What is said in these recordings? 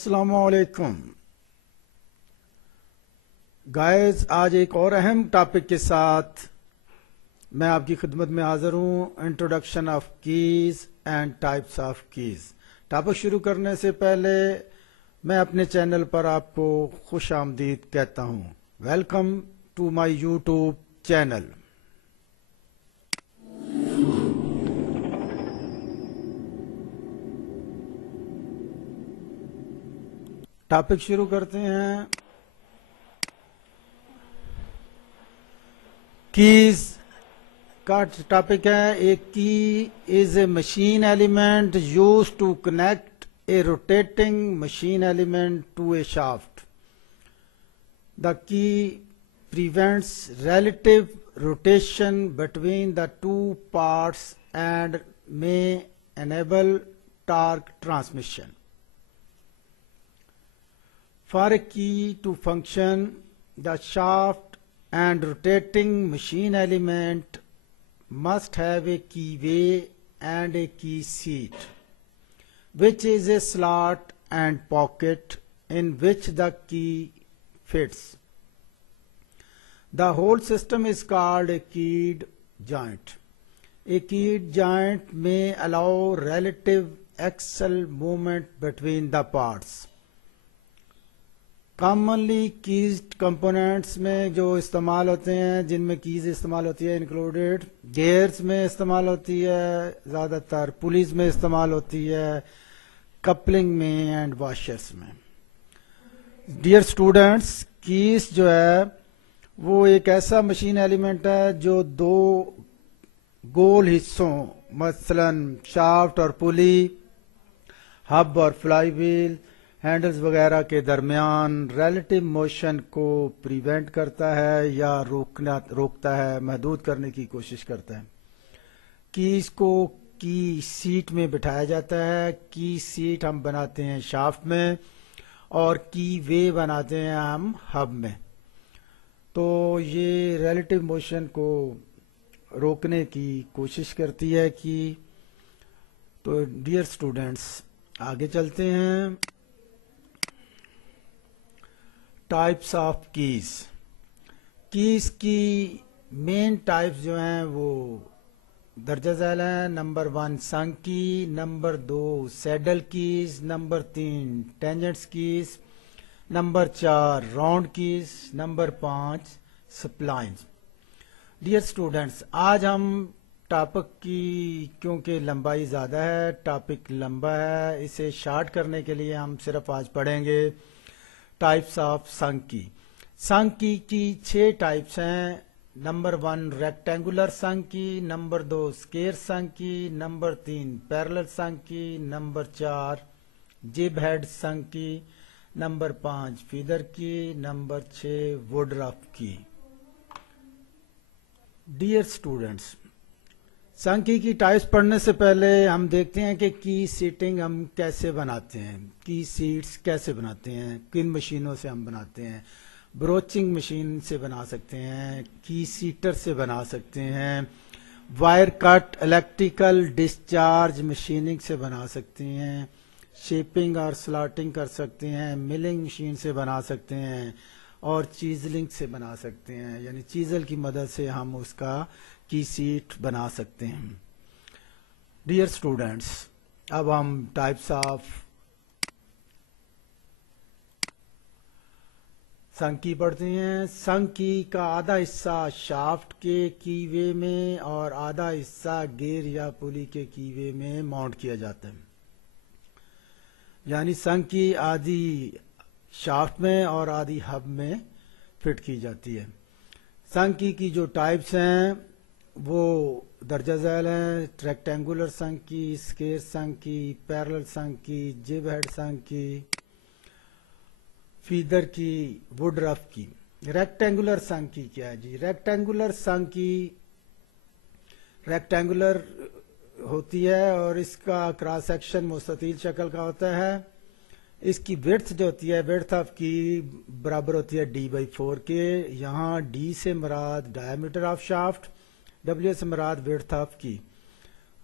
السلام علیکم گائز، آج ایک اور اہم ٹاپک کے ساتھ میں آپ کی خدمت میں حاضر ہوں. Introduction of keys and types of keys. Topic شروع کرنے سے پہلے میں اپنے چینل پر آپ کو خوش آمدید کہتا ہوں. Welcome to my YouTube channel. Topic شروع کرتے ہیں. کیز کا ٹاپک ہے. A key is a machine element use to connect a rotating machine element to a shaft. The key prevents relative rotation between the two parts and may enable torque transmission. For a key to function, the shaft and rotating machine element must have a keyway and a key seat, which is a slot and pocket in which the key fits. The whole system is called a keyed joint. A keyed joint may allow relative axial movement between the parts. Commonly keys components میں جو استعمال ہوتے ہیں، جن میں keys استعمال ہوتی ہے، انکلوڈیڈ گیئرز میں استعمال ہوتی ہے، زیادہ تر پولیز میں استعمال ہوتی ہے، کپلنگ میں اینڈ واشرز میں. ڈیئر اسٹوڈنٹس، کیز جو ہے وہ ایک ایسا مشین ایلیمنٹ ہے جو دو گول حصوں مثلا شافٹ اور پلی، ہب اور فلائی ویل، ہینڈلز وغیرہ کے درمیان ریلیٹو موشن کو پریونٹ کرتا ہے یا روکتا ہے، محدود کرنے کی کوشش کرتا ہے. کیز کو کی سیٹ میں بٹھایا جاتا ہے. کی سیٹ ہم بناتے ہیں شافٹ میں اور کی وے بناتے ہیں ہم ہب میں. تو یہ ریلیٹو موشن کو روکنے کی کوشش کرتی ہے کی. تو ڈیئر اسٹوڈنٹس، آگے چلتے ہیں. Types of keys. کیز کی مین ٹائپس جو ہیں وہ درجہ ذیل ہیں. Number 1 sunk key, number 2 saddle keys, number 3 tangents keys, number 4 round keys, number 5 splines. Dear students, آج ہم ٹاپک کی کیونکہ لمبائی زیادہ ہے، ٹاپک لمبا ہے، اسے شارٹ کرنے کے لیے ہم صرف آج پڑھیں گے ٹائپس آف سنک کی. سنک کی 6 ٹائپس ہیں. Number 1 rectangular sink key, number 2 square sink key, number 3 parallel sink key, number 4 جب head sink key, number 5 feather کی، نمبر 6 ووڈ رف کی. ڈیئر اسٹوڈنٹس، سنکی کی ٹائپس پڑھنے سے پہلے ہم دیکھتے ہیں کہ کی سیٹنگ ہم کیسے بناتے ہیں. کی سیٹس کیسے بناتے ہیں، کن مشینوں سے ہم بناتے ہیں. بروچنگ مشین سے بنا سکتے ہیں، کی سیٹر سے بنا سکتے ہیں، وائر کٹ الیکٹریکل ڈسچارج مشیننگ سے بنا سکتے ہیں، شیپنگ اور سلاٹنگ کر سکتے ہیں، ملنگ مشین سے بنا سکتے ہیں، اور چیزلنگ سے بنا سکتے ہیں. یعنی چیزل کی مدد سے ہم اس کا کی سیٹ بنا سکتے ہیں. ڈیئر اسٹوڈنٹس، اب ہم ٹائپس آف سنکی پڑھتے ہیں. سنکی کا آدھا حصہ شافٹ کے کی وے میں اور آدھا حصہ گیئر یا پلی کے کی وے میں ماؤنٹ کیا جاتا ہے. یعنی سنکی آدھی شافٹ میں اور آدھی ہب میں فٹ کی جاتی ہے. سنکی کی جو ٹائپس ہیں وہ درجہ ذیل ہیں. ریکٹینگولر سنکی، اسکیئر سنکی، پیرلل سنکی، جب ہیڈ سنکی، فیدر کی، ووڈ رف کی. ریکٹینگولر سنکی کیا ہے جی؟ ریکٹینگولر سنکی ریکٹینگولر ہوتی ہے اور اس کا کراس سیکشن مستطیل شکل کا ہوتا ہے. اس کی ویڈتھ جو ہوتی ہے، ویڈتھ آف کی برابر ہوتی ہے D/4 کے. یہاں D سے مراد ڈائیمیٹر آف شافٹ، W سے مراد ویڈتھ آف کی.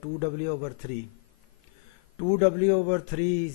2W/3। 2W/3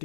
T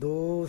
2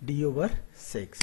D/6।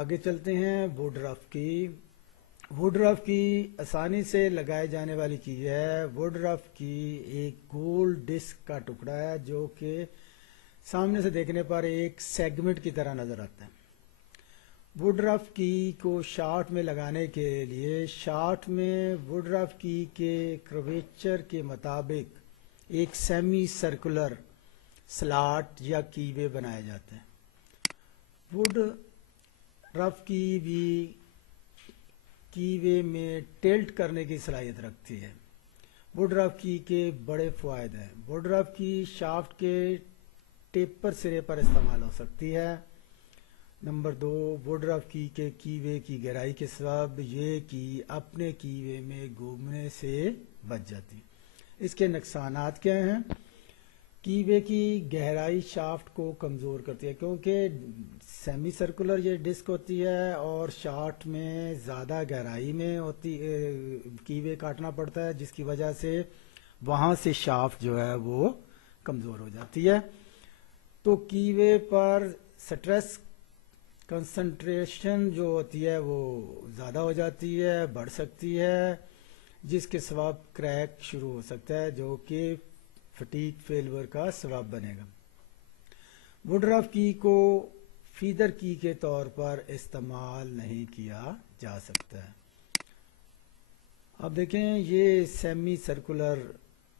آگے چلتے ہیں ووڈ رف کی. ووڈ رف کی آسانی سے لگائے جانے والی چیز ہے. ووڈ رف کی ایک گول ڈسک کا ٹکڑا ہے جو کہ سامنے سے دیکھنے پر ایک سیگمنٹ کی طرح نظر آتا ہے. ووڈ رف کی کو شافٹ میں لگانے کے لیے شافٹ میں ووڈ رف کی کے کرویچر کے مطابق ایک سیمی سرکولر سلاٹ یا کیوے بنائے جاتے ہیں. ووڈ رف کی بھی کیوے میں ٹلٹ کرنے کی صلاحیت رکھتی ہے. ووڈ رف کی کے بڑے فوائد ہیں. ووڈ رف کی شافٹ کے ٹیپر سرے پر استعمال ہو سکتی ہے. نمبر 2، ووڈ رف کی کے کیوے کی گہرائی کے سبب یہ کی اپنے کیوے میں گھومنے سے بچ جاتی. اس کے نقصانات کیا ہیں؟ کیوے کی گہرائی شافٹ کو کمزور کرتی ہے کیونکہ سیمی سرکولر یہ ڈسک ہوتی ہے اور شافٹ میں زیادہ گہرائی میں ہوتی کیوے کاٹنا پڑتا ہے، جس کی وجہ سے وہاں سے شافٹ جو ہے وہ کمزور ہو جاتی ہے. تو کیوے پر سٹریس کنسنٹریشن جو ہوتی ہے وہ زیادہ ہو جاتی ہے، بڑھ سکتی ہے، جس کے سبب کریک شروع ہو سکتا ہے جو کہ فٹیگ فیلور کا سبب بنے گا. ووڈ رف کی کو فیدر کی کے طور پر استعمال نہیں کیا جا سکتا ہے. اب دیکھیں یہ سیمی سرکولر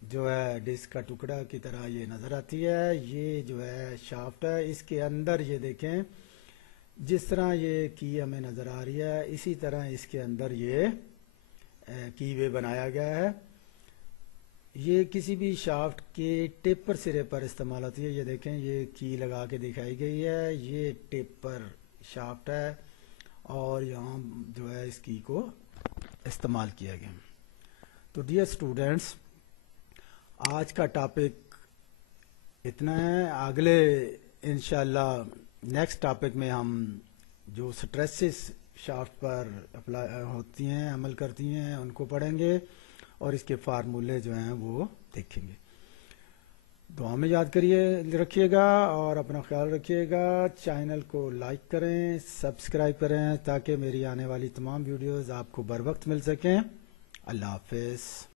جو ہے ڈسک کا ٹکڑا کی طرح یہ نظر آتی ہے. یہ جو ہے شافٹ ہے، اس کے اندر یہ دیکھیں جس طرح یہ کی ہمیں نظر آ رہی ہے اسی طرح اس کے اندر یہ کیوے بنایا گیا ہے. یہ کسی بھی شافٹ کے ٹیپر سرے پر استعمال ہوتی ہے. یہ دیکھیں یہ کی لگا کے دکھائی گئی ہے، یہ ٹیپر شافٹ ہے اور یہاں جو ہے اس کی کو استعمال کیا گیا. تو ڈیئر اسٹوڈینٹس، آج کا ٹاپک اتنا ہے. اگلے انشاءاللہ نیکسٹ ٹاپک میں ہم جو سٹریسز شافٹ پر اپلائی ہوتی ہیں، عمل کرتی ہیں، ان کو پڑھیں گے اور اس کے فارمولے جو ہیں وہ دیکھیں گے. دعا میں یاد رکھیے گا اور اپنا خیال رکھیے گا. چینل کو لائک کریں، سبسکرائب کریں تاکہ میری آنے والی تمام ویڈیوز آپ کو بر وقت مل سکیں. اللہ حافظ.